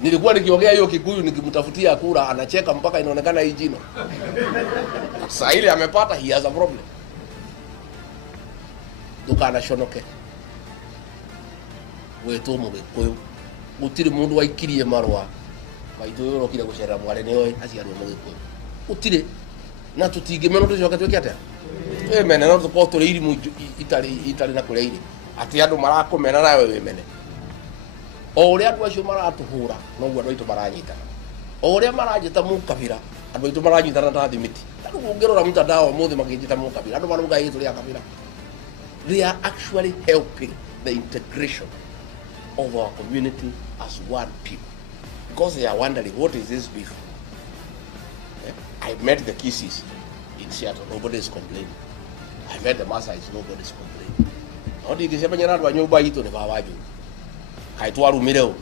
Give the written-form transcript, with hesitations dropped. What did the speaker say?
Nilikuwa nikiongea hiyo Kikuyu nikimtafutia kura, anacheka mpaka inaonekana hii jino. Sasa ile amepata, he has a problem. Dukana shonoke. Wetu mu Gikuyu. Gutiri mundu waikirie marwa. Maitho yoro kire gucera mware ni oi aciarwo mu Gikuyu. Gutire na tutingimeno tucoka tweke atia. Mene no tuko turi irimu itari na kuria iri. Ati andu marakumena nawe wemene. O uria andu acio maratuhura noguo andu aitu maranyitana. O uria maranyita mukabira andu aitu maranyitana ta thimiti. Andu ungirora mutandao muthi makijita mukabira andu maruga yitu ria kabira. They are actually helping the integration of our community as one people, because they are wondering, what is this beef? I met the Kisis in Seattle, nobody is complaining. I met the Masais, nobody is complaining. Nodi kisema nyana wa nyumba hito ni bawaju. Kaitwaru mireo.